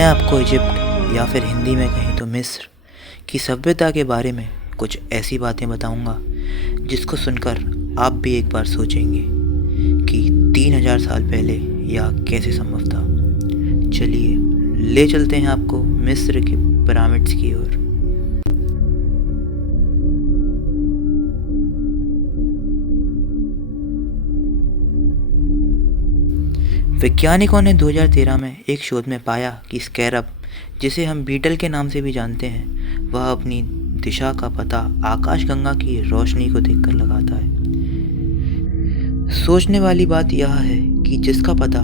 मैं आपको इजिप्ट या फिर हिंदी में कहें तो मिस्र की सभ्यता के बारे में कुछ ऐसी बातें बताऊंगा जिसको सुनकर आप भी एक बार सोचेंगे कि 3000 साल पहले यह कैसे संभव था। चलिए ले चलते हैं आपको मिस्र के पिरामिड्स की ओर। वैज्ञानिकों ने 2013 में एक शोध में पाया कि स्कैरब, जिसे हम बीटल के नाम से भी जानते हैं, वह अपनी दिशा का पता आकाशगंगा की रोशनी को देखकर लगाता है। सोचने वाली बात यह है कि जिसका पता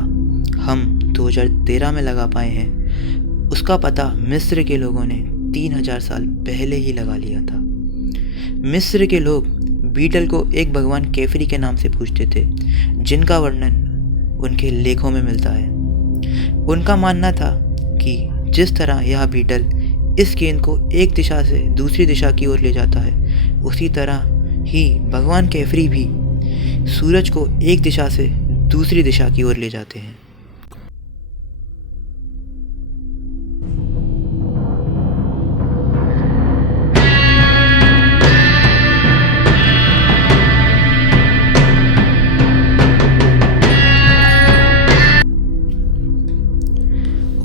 हम 2013 में लगा पाए हैं, उसका पता मिस्र के लोगों ने 3000 साल पहले ही लगा लिया था। मिस्र के लोग बीटल को एक भगवान केफरी के नाम से पूजते थे, जिनका वर्णन उनके लेखों में मिलता है। उनका मानना था कि जिस तरह यह बीटल इस गेंद को एक दिशा से दूसरी दिशा की ओर ले जाता है, उसी तरह ही भगवान केफरी भी सूरज को एक दिशा से दूसरी दिशा की ओर ले जाते हैं।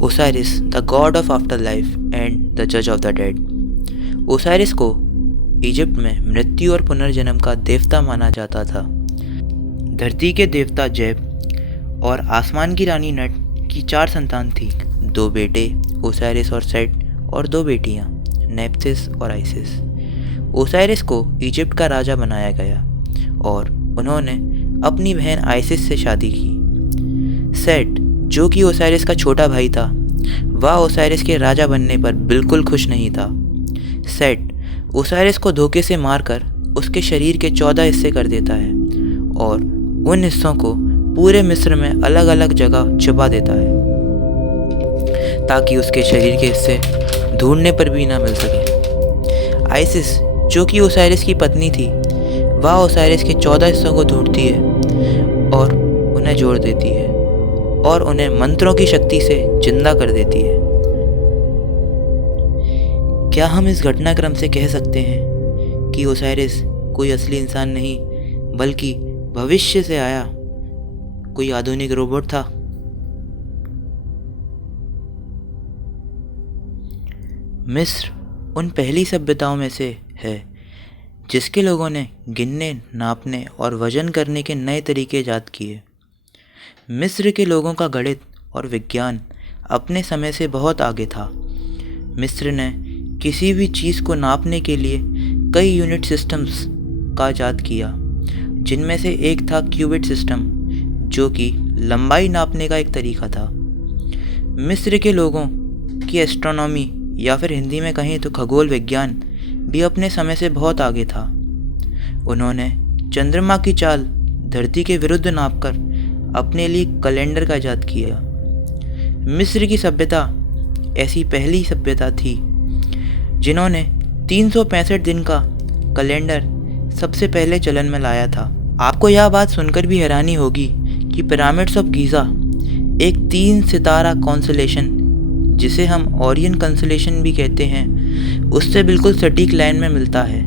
Osiris, the God of after life and the जज ऑफ द डेड। ओसाइरिस को इजिप्ट में मृत्यु और पुनर्जन्म का देवता माना जाता था। धरती के देवता जेब और आसमान की रानी नट की 4 संतान थी, 2 बेटे ओसाइरिस और सेट और 2 बेटियां नेप्थिस और आइसिस। ओसाइरिस को इजिप्ट का राजा बनाया गया और उन्होंने अपनी बहन आइसिस से शादी की। सेट, जो कि ओसाइरिस का छोटा भाई था, वह ओसाइरिस के राजा बनने पर बिल्कुल खुश नहीं था। सेट ओसाइरिस को धोखे से मारकर उसके शरीर के 14 हिस्से कर देता है और उन हिस्सों को पूरे मिस्र में अलग अलग जगह छुपा देता है ताकि उसके शरीर के हिस्से ढूंढने पर भी ना मिल सके। आइसिस, जो कि ओसाइरिस की पत्नी थी, वह ओसाइरिस के 14 हिस्सों को ढूंढती है और उन्हें जोड़ देती है और उन्हें मंत्रों की शक्ति से जिंदा कर देती है। क्या हम इस घटनाक्रम से कह सकते हैं कि ओसाइरिस कोई असली इंसान नहीं बल्कि भविष्य से आया कोई आधुनिक रोबोट था? मिस्र उन पहली सभ्यताओं में से है जिसके लोगों ने गिनने, नापने और वजन करने के नए तरीके इजाद किए। मिस्र के लोगों का गणित और विज्ञान अपने समय से बहुत आगे था। मिस्र ने किसी भी चीज़ को नापने के लिए कई यूनिट सिस्टम्स का इजाद किया, जिनमें से एक था क्यूबिट सिस्टम, जो कि लंबाई नापने का एक तरीका था। मिस्र के लोगों की एस्ट्रोनॉमी या फिर हिंदी में कहें तो खगोल विज्ञान भी अपने समय से बहुत आगे था। उन्होंने चंद्रमा की चाल धरती के विरुद्ध नापकर अपने लिए कैलेंडर का इजाद किया। मिस्र की सभ्यता ऐसी पहली सभ्यता थी जिन्होंने 365 दिन का कैलेंडर सबसे पहले चलन में लाया था। आपको यह बात सुनकर भी हैरानी होगी कि पिरामिड्स ऑफ गीज़ा एक 3 सितारा कॉन्सलेशन, जिसे हम ओरियन कॉन्सलेशन भी कहते हैं, उससे बिल्कुल सटीक लाइन में मिलता है,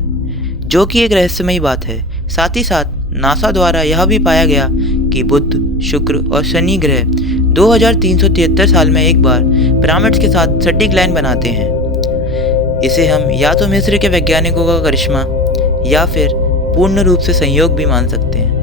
जो कि एक रहस्यमयी बात है। साथ ही साथ नासा द्वारा यह भी पाया गया कि बुध, शुक्र और शनि ग्रह 2373 साल में एक बार पिरामिड्स के साथ सटीक लाइन बनाते हैं। इसे हम या तो मिस्र के वैज्ञानिकों का करिश्मा या फिर पूर्ण रूप से संयोग भी मान सकते हैं।